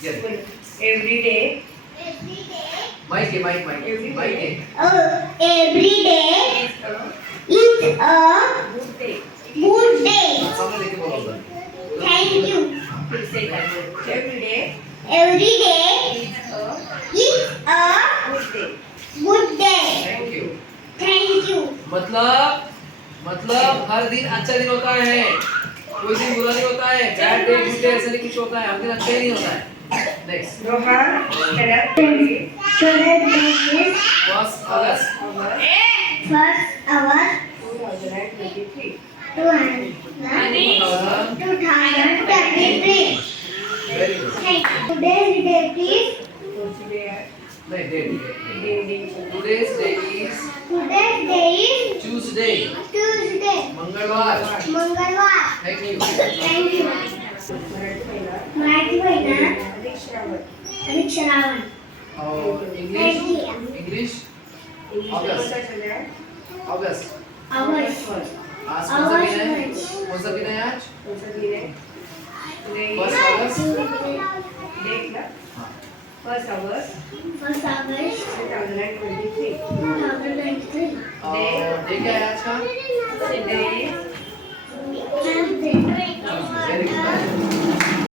Yes. Every day. Mic. Every Mic. day. Every day Is is a good day. good day. सामने देखे बोलो sir. Thank you. Please say that. Every day Every day is a is a good day. good day. Thank you. Thank you. मतलब हर दिन अच्छा दिन होता है. कोई दिन बुरा नहीं होता है. बैड डे गुड डे ऐसा नहीं कुछ होता है. हर दिन अच्छा ही नहीं होता है. Next. Rohan, stand up. Today is first August. first hour 2023. 2023. Very good. Thank you. Today's date is नहीं date. Today's day is Tuesday. Tuesday. मंगलवार. मंगलवार. Thank you. Thank you. Marathi महिना अक्षरावण. और Thank you. English August. August. आज कौन सा दिन है? कौन सा दिन है आज? फर्स्ट अगस्त. First August 2023. 2023. डे क्या है आज का? Today Thursday. Very good.